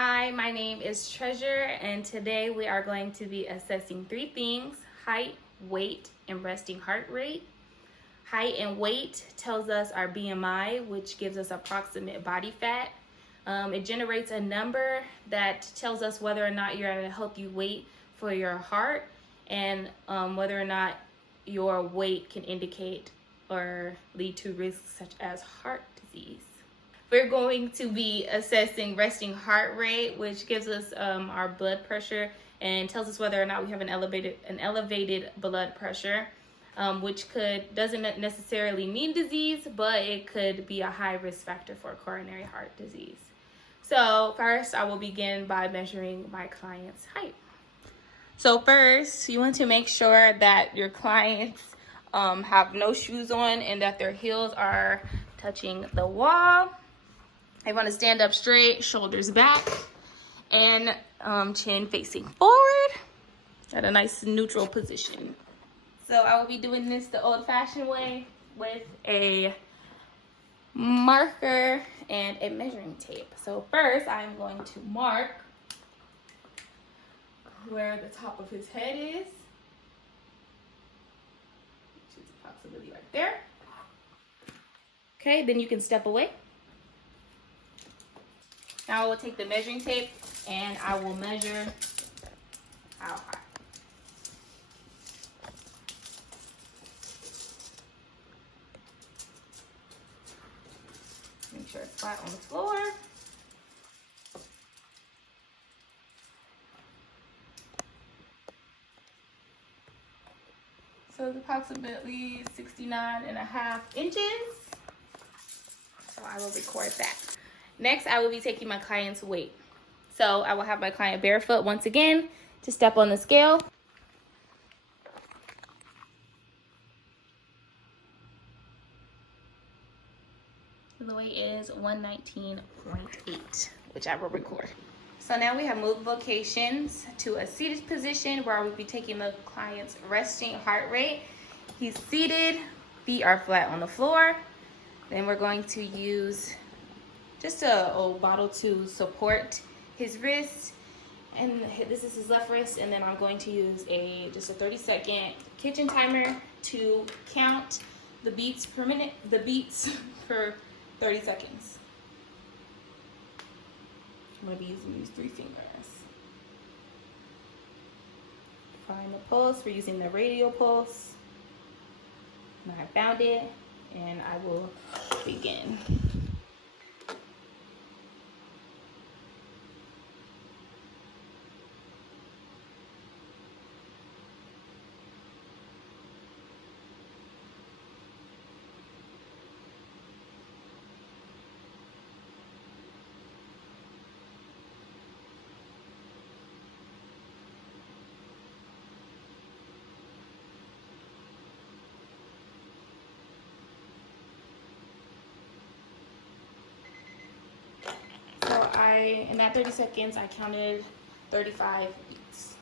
Hi, my name is Treasure, and today we are going to be assessing three things: height, weight, and resting heart rate. Height and weight tells us our BMI, which gives us approximate body fat. It generates a number that tells us whether or not you're at a healthy weight for your heart, and whether or not your weight can indicate or lead to risks such as heart disease. We're going to be assessing resting heart rate, which gives us our blood pressure and tells us whether or not we have an elevated blood pressure, which doesn't necessarily mean disease, but it could be a high risk factor for coronary heart disease. So first, I will begin by measuring my client's height. So first, you want to make sure that your clients have no shoes on and that their heels are touching the wall. I want to stand up straight, shoulders back, and chin facing forward at a nice neutral position. So I will be doing this the old-fashioned way with a marker and a measuring tape. So first, I'm going to mark where the top of his head is, which is approximately right there. Okay, then you can step away. Now I will take the measuring tape and I will measure how high. Make sure it's flat on the floor. So it's approximately 69.5 inches. So I will record that. Next, I will be taking my client's weight. So I will have my client barefoot once again to step on the scale. The weight is 119.8, which I will record. So now we have moved locations to a seated position where I will be taking the client's resting heart rate. He's seated, feet are flat on the floor. Then we're going to use just a old bottle to support his wrist, and this is his left wrist. And then I'm going to use just a 30-second kitchen timer to count the beats per minute, for 30 seconds. I'm going to be using these 3 fingers. Find the pulse. We're using the radial pulse. And I found it, and I will begin. So in that 30 seconds, I counted 35 beats.